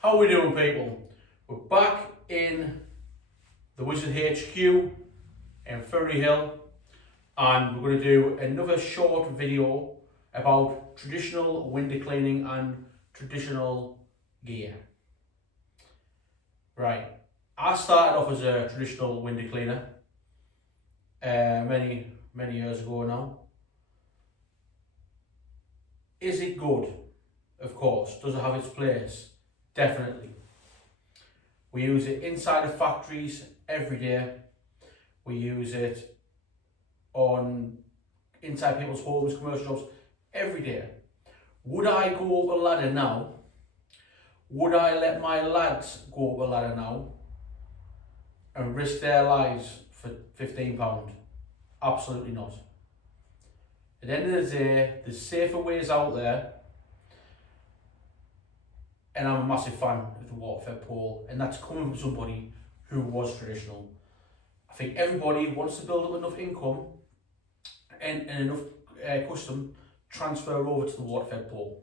How are we doing, people? We're back in the Wizard HQ in Ferry Hill, and we're going to do another short video about traditional window cleaning and traditional gear. Right, I started off as a traditional window cleaner many years ago now. Is it good? Of course. Does it have its place? Definitely. We use it inside of factories every day. We use it on inside people's homes, commercial jobs every day. Would I go up a ladder now? Would I let my lads go up a ladder now and risk their lives for £15? Absolutely not. At the end of the day, there's safer ways out there, and I'm a massive fan of the water-fed pole, and that's coming from somebody who was traditional. I think everybody wants to build up enough income and enough custom transfer over to the water-fed pole.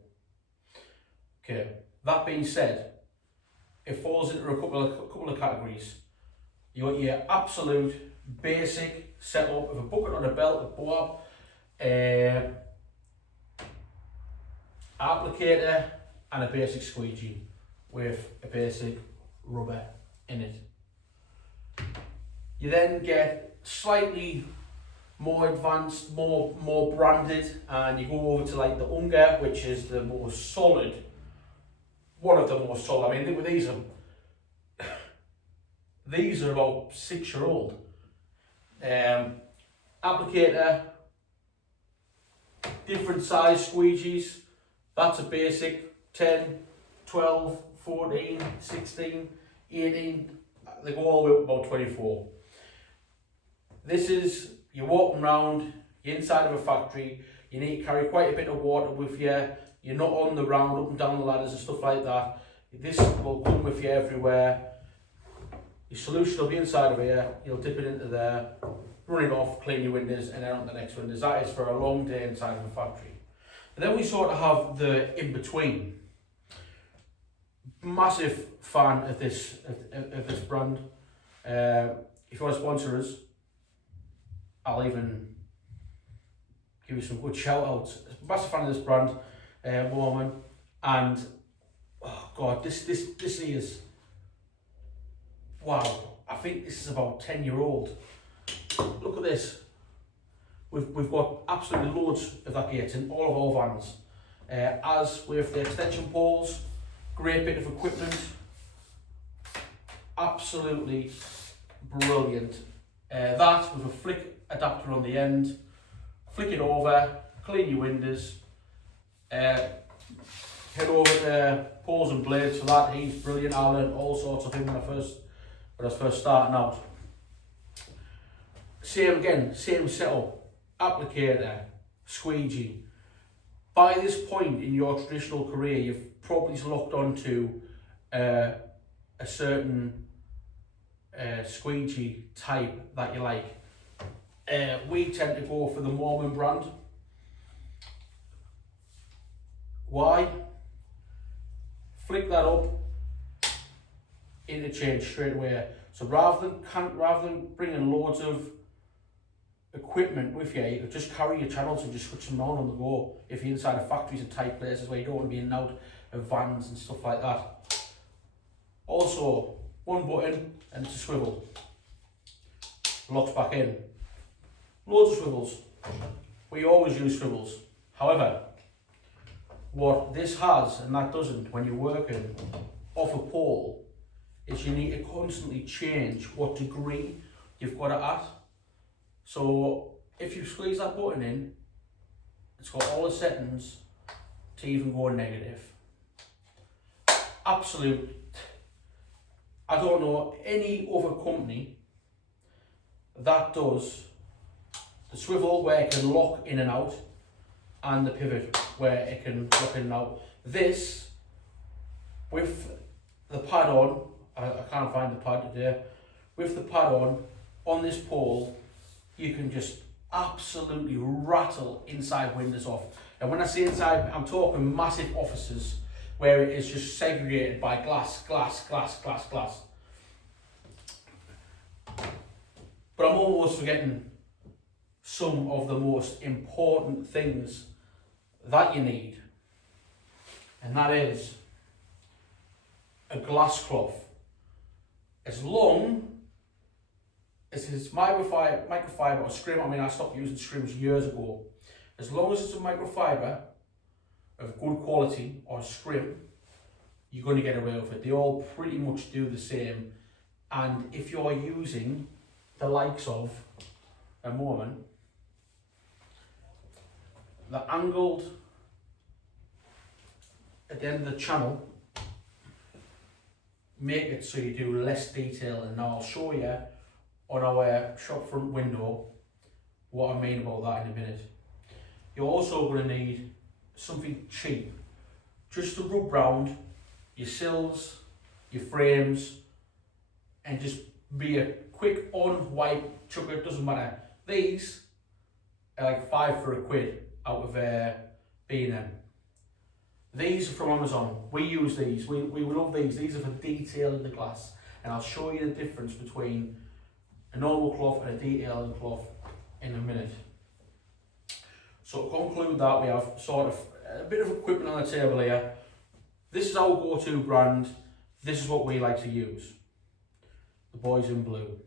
Okay, that being said, it falls into a couple of categories. You got your absolute basic setup of a bucket on a belt, a boab, applicator, and a basic squeegee with a basic rubber in it. You then get slightly more advanced, more branded, and you go over to like the Unger, which is the most solid, one of the most solid. I mean, these are about 6-year-old. Applicator, different size squeegees. That's a basic 10, 12, 14, 16, 18, they go all the way up about 24. This is, you're walking around, you're inside of a factory, you need to carry quite a bit of water with you, you're not on the round up and down the ladders and stuff like that. This will come with you everywhere. Your solution will be inside of here, you'll dip it into there, run it off, clean your windows, and then on the next windows. That is for a long day inside of a factory. And then we sort of have the in-between. Massive fan of this brand. If you want to sponsor us, I'll even give you some good shout outs. Massive fan of this brand, Warman, and oh god, this is, wow, I think this is about 10-year-old. Look at this. We've got absolutely loads of that gear in all of our vans. As with the extension poles, great bit of equipment, absolutely brilliant. That with a flick adapter on the end, flick it over, clean your windows, head over to Poles and Blades for that. He's brilliant. I learned all sorts of things when I was first starting out. Same setup, applicator, squeegee. By this point in your traditional career, you've probably locked onto a certain squeegee type that you like. We tend to go for the Mormon brand. Why? Flick that up, interchange straight away. So rather than bringing loads of equipment with you, you could just carry your channels and just switch them on the go if you're inside of factories and tight places where you don't want to be in and out of vans and stuff like that. Also, one button and it's a swivel. Locks back in. Loads of swivels. We always use swivels. However, what this has and that doesn't when you're working off a pole is you need to constantly change what degree you've got it at. So if you squeeze that button in, it's got all the settings to even go negative. Absolute. I don't know any other company that does the swivel where it can lock in and out, and the pivot where it can lock in and out. This, with the pad on, I can't find the pad today, with the pad on this pole, you can just absolutely rattle inside windows off. And when I say inside, I'm talking massive offices, where it is just segregated by glass. But I'm almost forgetting some of the most important things that you need, and that is a glass cloth. As long as it's microfiber or scrim, I mean, I stopped using scrims years ago. As long as it's a microfiber of good quality or scrim, you're going to get away with it. They all pretty much do the same. And if you're using the likes of a moment, the angled at the end of the channel, make it so you do less detail, and now I'll show you on our shop front window what I mean about that in a minute. You're also going to need something cheap, just to rub round your sills, your frames, and just be a quick on wipe, chuck it, doesn't matter. These are like £5 for £1 out of B&M. These are from Amazon. We use these. We love these. These are for detail in the glass, and I'll show you the difference between a normal cloth and a detailing cloth in a minute. So to conclude that, we have sort of a bit of equipment on the table here. This is our go-to brand. This is what we like to use. The Boys in Blue.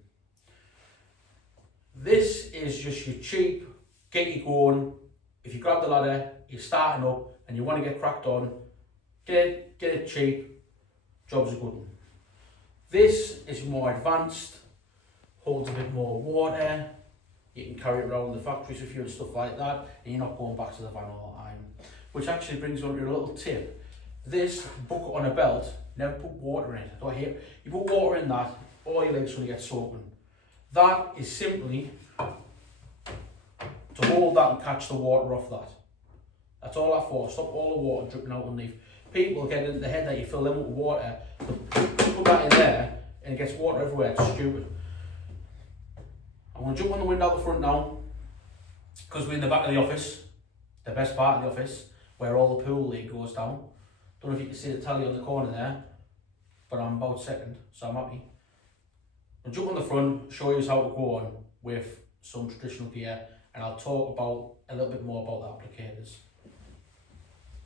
This is just your cheap, get you going. If you grab the ladder, you're starting up and you want to get cracked on, get it cheap, job's a good one. This is more advanced, holds a bit more water, you can carry it around the factories with you and stuff like that, and you're not going back to the van all the time. Which actually brings on to a little tip. This bucket on a belt, never put water in it. Don't hear, you put water in that, all your legs will get soaking. That is simply to hold that and catch the water off that. That's all that for. Stop all the water dripping out underneath. People get into the head that you fill them with water, put that in there and it gets water everywhere. It's stupid. I'm going to jump on the window out the front now, because we're in the back of the office, the best part of the office, where all the pool league goes down. Don't know if you can see the tally on the corner there, but I'm about second, so I'm happy. I'll jump on the front, show you how to go on with some traditional gear, and I'll talk about a little bit more about the applicators.